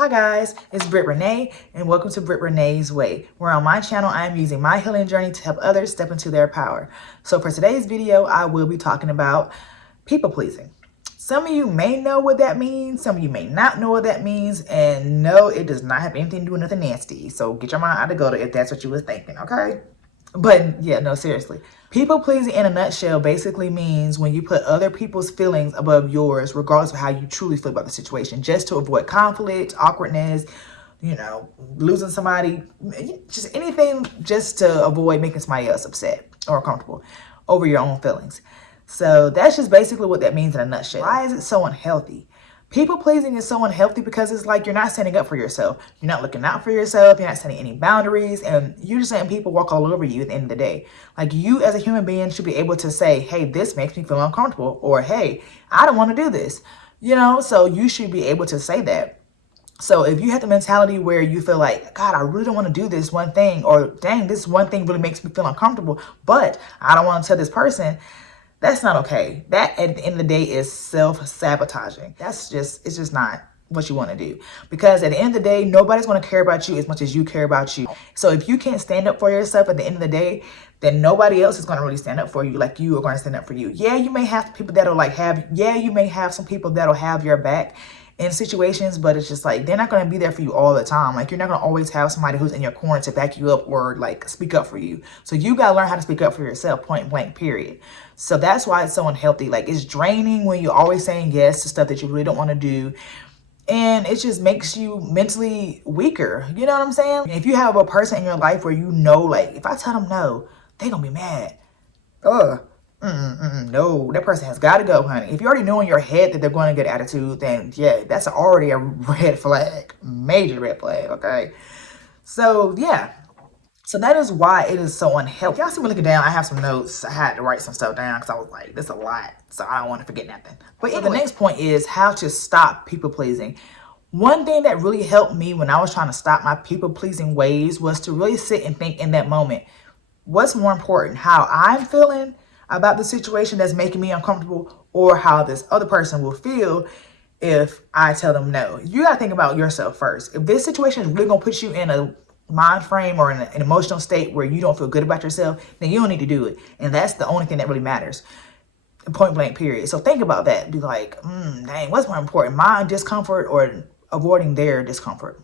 Hi guys, it's Britt Renee and welcome to Britt Renee's Way, where on my channel I am using my healing journey to help others step into their power. So for today's video, I will be talking about people pleasing. Some of you may know what that means, some of you may not know what that means, and no, it does not have anything to do with nothing nasty. So get your mind out of the gutter if that's what you was thinking, okay? But yeah, no, seriously. People pleasing in a nutshell basically means when you put other people's feelings above yours, regardless of how you truly feel about the situation, just to avoid conflict, awkwardness, losing somebody, just anything just to avoid making somebody else upset or uncomfortable over your own feelings. So that's just basically what that means in a nutshell. Why is it so unhealthy? People pleasing is so unhealthy because it's like you're not standing up for yourself. You're not looking out for yourself. You're not setting any boundaries. And you're just letting people walk all over you at the end of the day. Like, you as a human being should be able to say, hey, this makes me feel uncomfortable. Or, hey, I don't want to do this. So you should be able to say that. So if you have the mentality where you feel like, God, I really don't want to do this one thing. Or, dang, this one thing really makes me feel uncomfortable. But I don't want to tell this person. That's not okay. That at the end of the day is self-sabotaging. It's just not what you want to do. Because at the end of the day, nobody's going to care about you as much as you care about you. So if you can't stand up for yourself at the end of the day, then nobody else is going to really stand up for you like you are going to stand up for you. Yeah, you may have people that'll you may have some people that'll have your back in situations, but it's just like, they're not going to be there for you all the time. Like, you're not going to always have somebody who's in your corner to back you up or like speak up for you. So you got to learn how to speak up for yourself, point blank, period. So that's why it's so unhealthy. Like, it's draining when you're always saying yes to stuff that you really don't want to do. And it just makes you mentally weaker. You know what I'm saying? If you have a person in your life where like, if I tell them no, they're going to be mad. No, that person has got to go, honey. If you already know in your head that they're going to get attitude, then yeah, that's already a red flag. Major red flag, okay? So, yeah. So that is why it is so unhealthy. Y'all see me looking down, I have some notes. I had to write some stuff down because I was like, this is a lot. So I don't want to forget nothing. But anyway, the next point is how to stop people pleasing. One thing that really helped me when I was trying to stop my people pleasing ways was to really sit and think in that moment. What's more important, how I'm feeling about the situation that's making me uncomfortable, or how this other person will feel if I tell them no? You got to think about yourself first. If this situation is really going to put you in a mind frame or in an emotional state where you don't feel good about yourself, then you don't need to do it. And that's the only thing that really matters. Point blank, period. So think about that. Be like, dang, what's more important, my discomfort or avoiding their discomfort?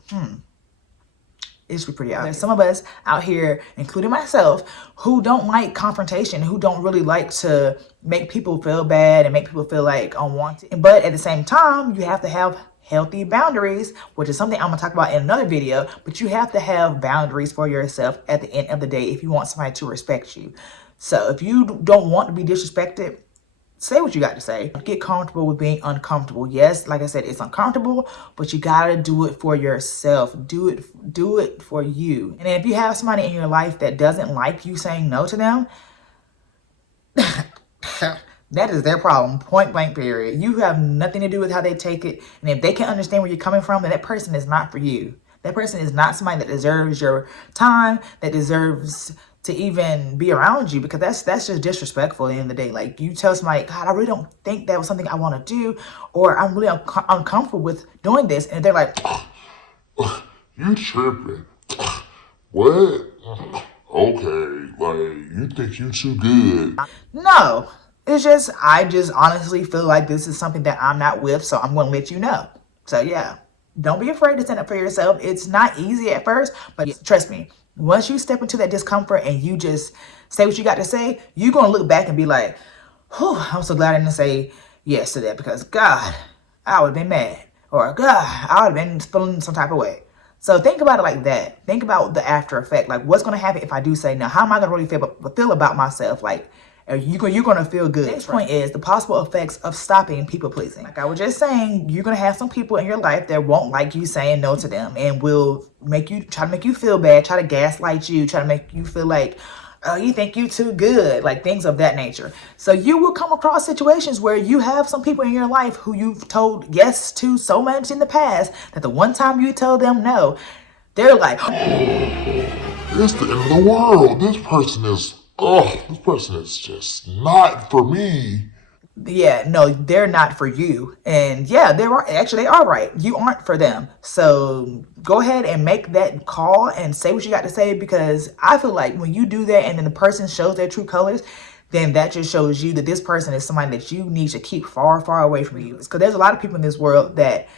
It should be pretty obvious. There's some of us out here, including myself, who don't like confrontation, who don't really like to make people feel bad and make people feel like unwanted. But at the same time, you have to have healthy boundaries, which is something I'm going to talk about in another video. But you have to have boundaries for yourself at the end of the day if you want somebody to respect you. So if you don't want to be disrespected, say what you got to say. Get comfortable with being uncomfortable. Yes, like I said, it's uncomfortable, but you gotta do it for yourself. Do it for you. And if you have somebody in your life that doesn't like you saying no to them, that is their problem. Point blank, period. You have nothing to do with how they take it. And if they can understand where you're coming from, then that person is not for you. That person is not somebody that deserves your time, that deserves to even be around you, because that's just disrespectful at the end of the day. Like, you tell somebody, God, I really don't think that was something I want to do, or I'm really uncomfortable with doing this, and they're like, you tripping. What? Okay, like, you think you too good. No, I just honestly feel like this is something that I'm not with, so I'm going to let you know. So yeah, don't be afraid to stand up for yourself. It's not easy at first, but trust me, once you step into that discomfort and you just say what you got to say, you're going to look back and be like, whew, I'm so glad I didn't say yes to that, because God, I would have been mad, or God, I would have been feeling some type of way. So think about it like that. Think about the after effect. Like, what's going to happen if I do say no? How am I going to really feel about myself? Like, you're going to feel good. Next point is the possible effects of stopping people pleasing. Like I was just saying, you're going to have some people in your life that won't like you saying no to them, and will try to make you feel bad, try to gaslight you, try to make you feel like, oh, you think you too good, like things of that nature. So you will come across situations where you have some people in your life who you've told yes to so much in the past that the one time you tell them no, they're like, it's the end of the world. This person is just not for me. yeah, no, they're not for you. And yeah, they are right. You aren't for them. So go ahead and make that call and say what you got to say, because I feel like when you do that and then the person shows their true colors, then that just shows you that this person is somebody that you need to keep far, far away from you. Because there's a lot of people in this world that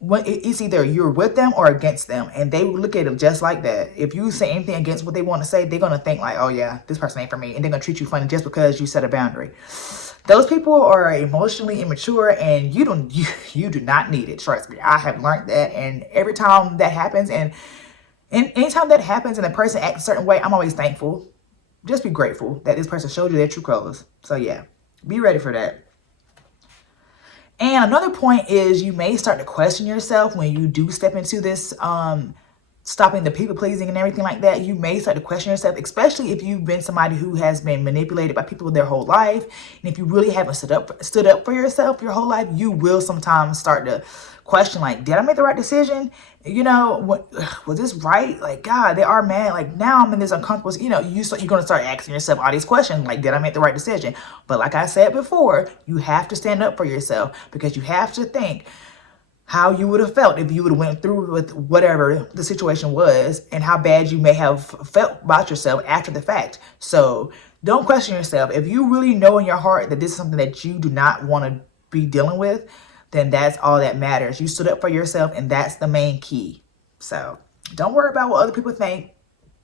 it's either you're with them or against them, and they look at them just like that. If you say anything against what they want to say, they're gonna think like, oh yeah, this person ain't for me, and they're gonna treat you funny just because you set a boundary. Those people are emotionally immature, and you do not need it. Trust me, I have learned that, and every time that happens, and anytime that happens and a person acts a certain way, I'm always thankful. Just be grateful that this person showed you their true colors. So yeah, be ready for that. And another point is you may start to question yourself when you do step into this stopping the people pleasing and everything like that. You may start to question yourself, especially if you've been somebody who has been manipulated by people their whole life. And if you really haven't stood up for yourself your whole life, you will sometimes start to question, like, did I make the right decision? You know, was this right? Like, God, they are mad. Like, now I'm in this uncomfortable, you know, you're going to start asking yourself all these questions, like, did I make the right decision? But like I said before, you have to stand up for yourself, because you have to think how you would have felt if you would have went through with whatever the situation was, and how bad you may have felt about yourself after the fact. So don't question yourself. If you really know in your heart that this is something that you do not want to be dealing with, then that's all that matters. You stood up for yourself, and that's the main key. So don't worry about what other people think.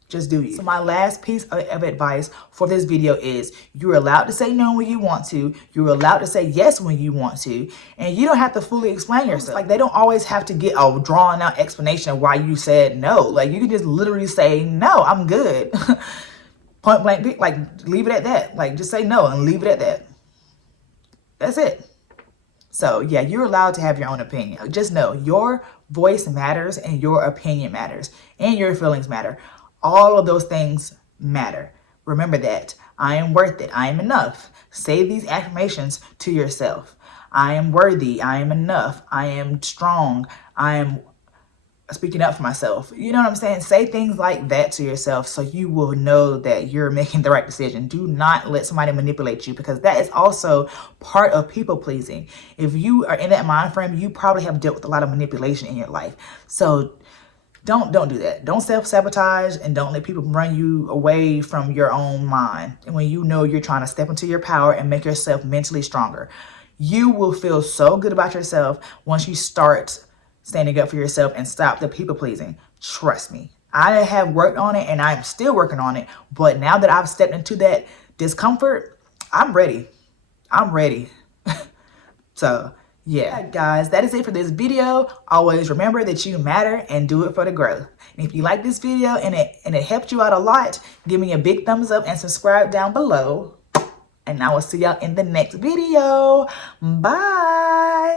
Just do you. So my last piece of advice for this video is you're allowed to say no when you want to. You're allowed to say yes when you want to. And you don't have to fully explain yourself. Like, they don't always have to get a drawn out explanation of why you said no. Like, you can just literally say, no, I'm good. Point blank, like, leave it at that. Like, just say no and leave it at that. That's it. So yeah, you're allowed to have your own opinion. Just know your voice matters, and your opinion matters, and your feelings matter. All of those things matter. Remember that. I am worth it. I am enough. Say these affirmations to yourself. I am worthy. I am enough. I am strong. I am speaking up for myself. You know what I'm saying? Say things like that to yourself, so you will know that you're making the right decision. Do not let somebody manipulate you, because that is also part of people pleasing. If you are in that mind frame, you probably have dealt with a lot of manipulation in your life. So don't do that. Don't self-sabotage, and don't let people run you away from your own mind. And when you know you're trying to step into your power and make yourself mentally stronger, you will feel so good about yourself once you start standing up for yourself and stop the people pleasing. Trust me. I have worked on it, and I'm still working on it. But now that I've stepped into that discomfort, I'm ready. I'm ready. So yeah, guys, that is it for this video. Always remember that you matter, and do it for the growth. And if you like this video and it helped you out a lot, give me a big thumbs up and subscribe down below. And I will see y'all in the next video. Bye.